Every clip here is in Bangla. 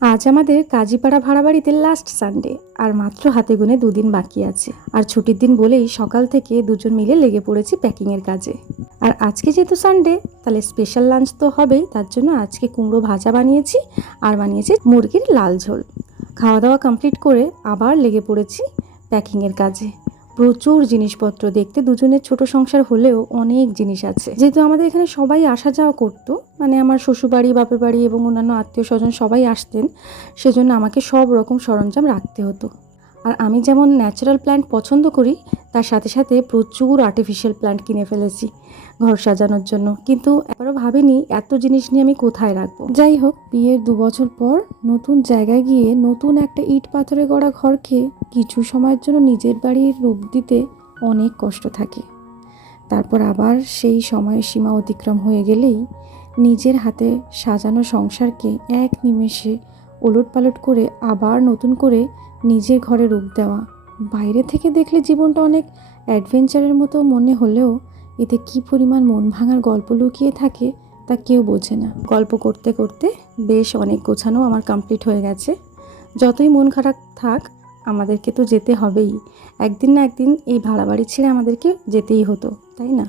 আজ আমাদের কাজীপাড়া ভাড়া বাড়িতে লাস্ট সানডে, আর মাত্র হাতে গুনে 2 দিন বাকি আছে। আর ছুটির দিন বলেই সকাল থেকে দুজন মিলে লেগে পড়েছি প্যাকিংয়ের কাজে। আর আজকে যেহেতু সানডে, তাহলে স্পেশাল লাঞ্চ তো হবেই। তার জন্য আজকে কুমড়ো ভাজা বানিয়েছি আর বানিয়েছি মুরগির লাল ঝোল। খাওয়া দাওয়া কমপ্লিট করে আবার লেগে পড়েছি প্যাকিংয়ের কাজে। প্রচুর জিনিসপত্র, দেখতে দুজনের ছোট সংসার হলেও অনেক জিনিস আছে। যেহেতু আমাদের এখানে সবাই আসা যাওয়া করতো, মানে আমার শ্বশুরবাড়ি, বাপের বাড়ি এবং অন্যান্য আত্মীয় স্বজন সবাই আসতেন, সেজন্য আমাকে সব রকম সরঞ্জাম রাখতে হতো। আর আমি যেমন ন্যাচারাল প্ল্যান্ট পছন্দ করি, তার সাথে সাথে প্রচুর আর্টিফিশিয়াল প্ল্যান্ট কিনে ফেলেছি ঘর সাজানোর জন্য। কিন্তু একবারও ভাবিনি এত জিনিস নিয়ে আমি কোথায় রাখবো। যাই হোক, বিয়ের 2 বছর পর নতুন জায়গায় গিয়ে নতুন একটা ইট পাথরে গড়া ঘরকে কিছু সময়ের জন্য নিজের বাড়ির রূপ দিতে অনেক কষ্ট থাকে। তারপর আবার সেই সময়ের সীমা অতিক্রম হয়ে গেলেই নিজের হাতে সাজানো সংসারকে এক নিমেষে ওলটপালট করে আবার নতুন করে নিজের ঘরে রূপ দেওয়া। বাইরে থেকে দেখলে জীবনটা অনেক অ্যাডভেঞ্চারের মতো মনে হলেও এতে কী পরিমাণ মন ভাঙার গল্প লুকিয়ে থাকে তা কেউ বোঝে না। গল্প করতে করতে বেশ অনেক গোছানো আমার কমপ্লিট হয়ে গেছে। যতই মন খারাপ থাক, আমাদেরকে তো যেতে হবেই। একদিন না একদিন এই ভাড়া বাড়ি ছেড়ে আমাদেরকে যেতেই হতো, তাই না?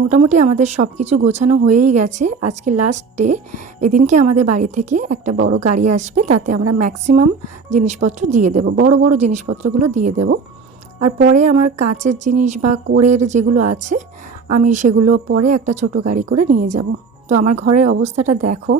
মোটামুটি আমাদের সব কিছু গোছানো হয়েই গেছে। আজকে লাস্ট ডে। এদিনকে আমাদের বাড়ি থেকে একটা বড় গাড়ি আসবে, তাতে আমরা ম্যাক্সিমাম জিনিসপত্র দিয়ে দেব, বড় বড় জিনিসপত্রগুলো দিয়ে দেব। আর পরে আমার কাঁচের জিনিস বা কোরের যেগুলো আছে, আমি সেগুলো পরে একটা ছোট গাড়ি করে নিয়ে যাব। তো আমার ঘরের অবস্থাটা দেখো।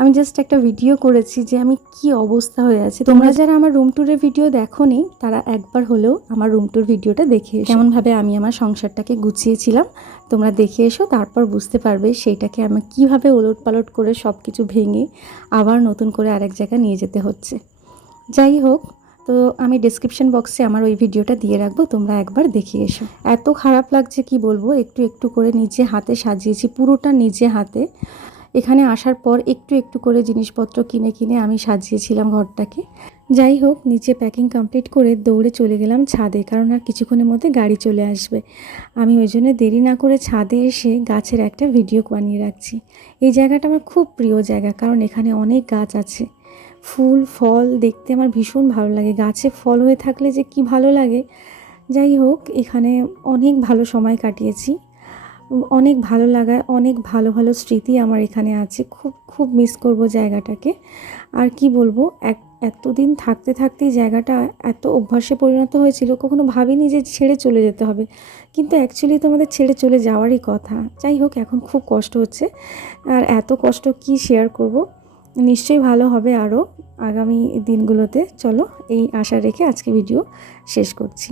আমি জাস্ট একটা ভিডিও করেছি যে আমি কি অবস্থা হয়ে আছে। তোমরা যারা আমার রুম ট্যুরের ভিডিও দেখোনি, তারা একবার হলেও আমার রুম ট্যুর ভিডিওটা দেখে এসো। কেমনভাবে আমি আমার সংসারটাকে গুছিয়েছিলাম তোমরা দেখে এসো, তারপর বুঝতে পারবে সেইটাকে আমি কীভাবে ওলটপালট করে সব কিছু ভেঙে আবার নতুন করে আরেক জায়গায় নিয়ে যেতে হচ্ছে। যাই হোক, তো আমি ডেসক্রিপশন বক্সে আমার ওই ভিডিওটা দিয়ে রাখবো, তোমরা একবার দেখে এসো। এত খারাপ লাগছে কি বলবো, একটু একটু করে নিজে হাতে সাজিয়েছি, পুরোটা নিজে হাতে। এখানে আসার পর একটু একটু করে জিনিসপত্র কিনে কিনে আমি সাজিয়েছিলাম ঘরটাকে। যাই হোক, নিচে প্যাকিং কমপ্লিট করে দৌড়ে চলে গেলাম ছাদে, কারণ আর কিছুক্ষণের মধ্যে গাড়ি চলে আসবে। আমি ওই জন্য দেরি না করে ছাদে এসে গাছের একটা ভিডিও বানিয়ে রাখছি। এই জায়গাটা আমার খুব প্রিয় জায়গা, কারণ এখানে অনেক গাছ আছে। ফুল ফল দেখতে আমার ভীষণ ভালো লাগে, গাছে ফল হয়ে থাকলে যে কি ভালো লাগে। যাই হোক, এখানে অনেক ভালো সময় কাটিয়েছি, অনেক ভালো লাগায় অনেক ভালো ভালো স্মৃতি আমার এখানে আছে। খুব খুব মিস করব জায়গাটাকে। আর কি বলবো, এতদিন থাকতে থাকতেই জায়গাটা এত অভ্যাসে পরিণত হয়েছিল, কখনো ভাবিনি যে ছেড়ে চলে যেতে হবে। কিন্তু অ্যাকচুয়ালি তো আমাদের ছেড়ে চলে যাওয়ারই কথা। যাই হোক, এখন খুব কষ্ট হচ্ছে, আর এত কষ্ট কি শেয়ার করব। নিশ্চয়ই ভালো হবে আরও আগামী দিনগুলোতে। চলো, এই আশা রেখে আজকে ভিডিও শেষ করছি।